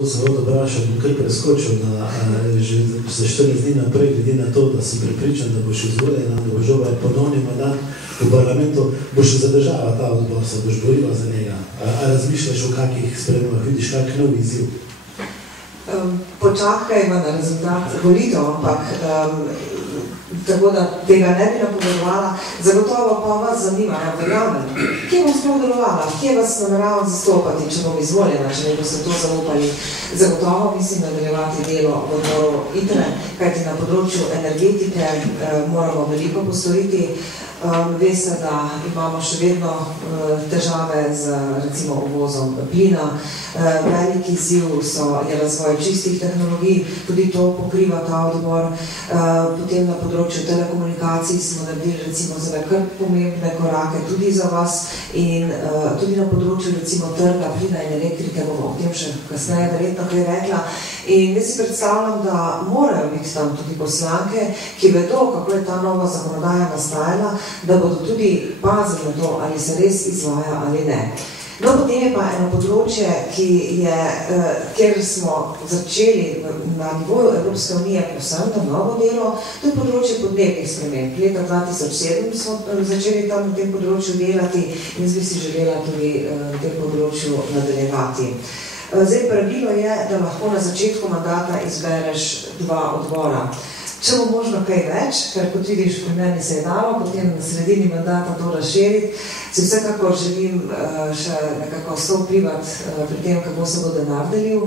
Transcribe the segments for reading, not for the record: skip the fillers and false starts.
Seveda vprašal, bom kar preskočil že za 14 dni naprej, glede na to, da sem pripričan, da boš izvoljen, da boš dobil ponovni mandat v parlamentu, boš zadržala ta odbor, se boš borila za njega. A razmišljaš o kakih spremembah, vidiš kak nov izziv? Počakajmo na rezultat volitev, ampak tako da tega ne bi napovedovala. Zagotovo pa vas zanima, ja, verjamem, kje bom sploh delovala, kje vas nameravam zastopati, če bom izvoljena, če ne boste to zaupali. Zagotovo mislim nadaljevati delo v odboru ITRE, kajti na področju energetike moramo veliko postoriti. Veste, da imamo še vedno težave z recimo uvozom plina. Veliki izziv je razvoj čistih tehnologij, tudi to pokriva ta odbor. Potem na področju telekomunikacij smo naredili recimo zelo kar pomembne korake tudi za vas in tudi na področju recimo trga plina in elektrike, bomo o tem še kasneje verjetno kaj rekla. In jaz si predstavljam, da morajo biti tam tudi poslanke, ki vedo, kako je ta nova zakonodaja nastajala, da bodo tudi pazili na to, ali se res izvaja ali ne. No, potem je pa eno področje, kjer smo začeli na nivoju Evropske unije posebno novo delo, to je področje podnebnih sprememb. Leta 2007 smo začeli tam na tem področju delati in jaz bi si želela tudi na tem področju nadaljevati. Zdaj, pravilo je, da lahko na začetku mandata izbereš 2 odbora. Če bo možno kaj več, ker kot vidiš, pri meni se je dalo, potem na sredini mandata to razširiti, si vsekakor želim še nekako vplivati pri tem, kako se bo denar delil.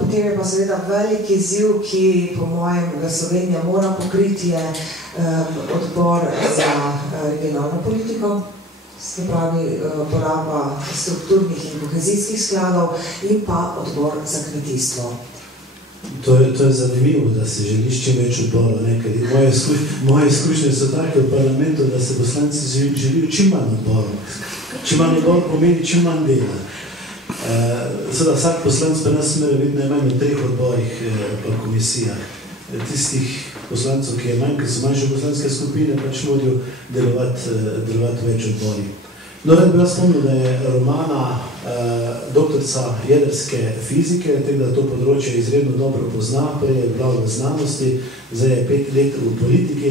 Potem je pa seveda velik izziv, ki po mojem v Slovenija mora pokriti, je odbor za regionalno politiko, se pravi poraba strukturnih in kohezijskih skladov in pa odbor za kmetijstvo. To je zanimivo, da si želiš čim več odborov. Moje izkušnje so take v parlamentu, da se poslanci želijo čim manj odborov. Čim manj odborov pomeni čim manj dela. Seveda vsak poslanc pri nas mora biti najmanj v 3 odborih pa komisijah. Tistih poslancov, ki je manj, ker so manjše poslanske skupine, pač morajo delovati več odborih. No, rad bi vas spomnil, da je Romana doktorica jedrske fizike, tako da to področje izredno dobro pozna, prej je bila v znanosti, zdaj je 5 let v politiki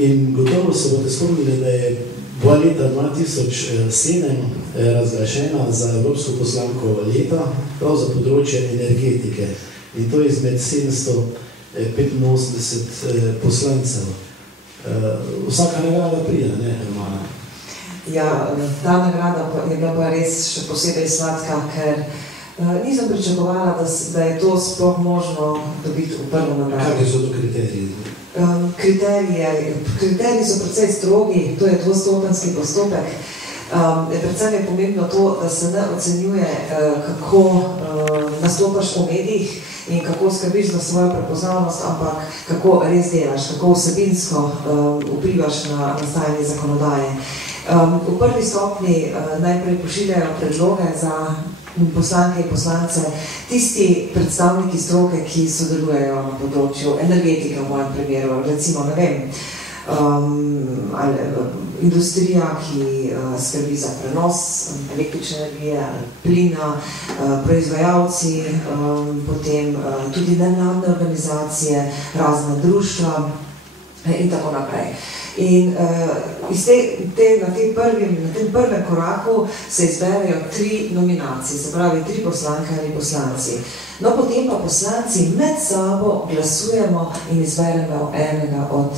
in gotovo se boste spomnili, da je bila leta 2007 razglašena za evropsko poslanko leta, prav za področje energetike in to je izmed 785 poslancev. Vsaka nagrada pride, ne, Romana? Ja, ta nagrada je bila pa res še posebej sladka, ker nisem pričakovala, da je to sploh možno dobiti v prvo nagrado. Kakve so to kriteriji? Kriteriji so precej strogi, to je dvostopenjski postopek. Predvsem je pomembno to, da se ne ocenjuje, kako nastopaš v medijih in kako skrbiš za svojo prepoznavnost, ampak kako res delaš, kako vsebinsko vplivaš na nastajanje zakonodaje. V prvi stopni najprej pošiljajo predloge za poslanke in poslance tisti predstavniki stroke, ki sodelujejo na področju energetike v mojem primeru, recimo, ne vem, industrija, ki skrbi za prenos električne energije, plina, proizvajalci, potem tudi nevladne organizacije, razne društva in tako naprej. In na tem prvem koraku se izberejo 3 nominacije, se pravi 3 poslanke ali poslanci. No, potem pa poslanci med sabo glasujemo in izberemo enega od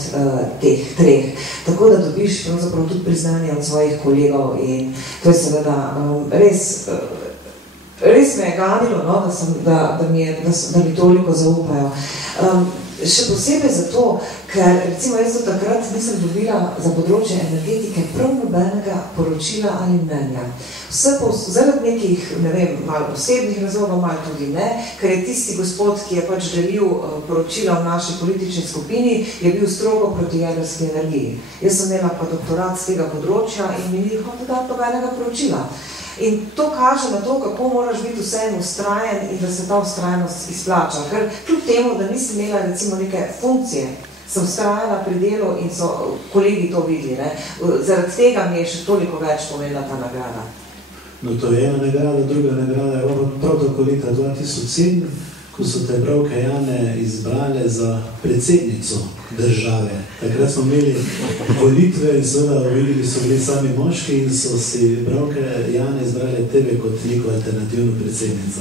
teh 3. Tako da dobiš pravzaprav tudi priznanje od svojih kolegov in to je seveda res me je ganilo, no, da mi toliko zaupajo. Še posebej zato, ker recimo jaz do takrat nisem dobila za področje energetike prav nobenega poročila ali mnenja. Zaradi nekih, ne vem, malo osebnih razlogov, malo tudi ne, ker je tisti gospod, ki je pač delil poročila v naši politični skupini, je bil strogo proti jedrski energiji. Jaz sem imela pa doktorat z tega področja in mi ni hotel dati nobenega poročila. In to kaže na to, kako moraš biti vseeno vztrajen in da se ta vztrajnost izplača. Ker kljub temu, da nisem imela recimo neke funkcije, sem vztrajala pri delu in so kolegi to videli. Zaradi tega mi je še toliko več pomenila ta nagrada. No, to je ena nagrada, druga nagrada je prav tako leta 2007, ko so te bralke Jane izbrale za predsednico države. Takrat smo imeli volitve in seveda videli so bili sami moški in so si bralke Jane izbrale tebe kot neko alternativno predsednico.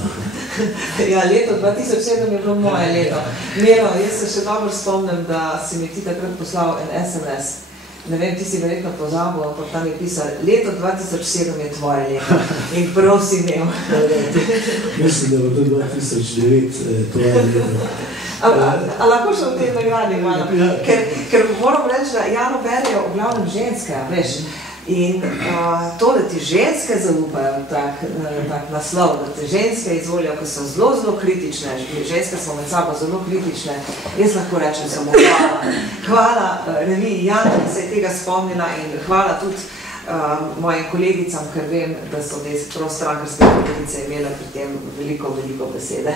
Ja, leto 2007 je bilo moje leto. Miro, jaz se še dobro spomnim, da si mi ti takrat poslal en SMS. Ne vem, ti si verjetno pozabil, ampak tam je pisal, leto 2007 je tvoje leto. In prav si imel. Mislim, da bo to 2009 tvoje leto. A lahko še v tej nagradi malo? Ker moram reči, da Jano berejo v glavnem ženske, veš. In to, da ti ženske zaupajo tak naslov, da te ženske izvolijo, ki so zelo, zelo kritične, ženske smo med sabo zelo kritične, jaz lahko rečem samo hvala. Hvala reviji Jana, ki se je tega spomnila in hvala tudi mojim kolegicam, ker vem, da so te prostrankarske kolegice imele pri tem veliko, veliko besede.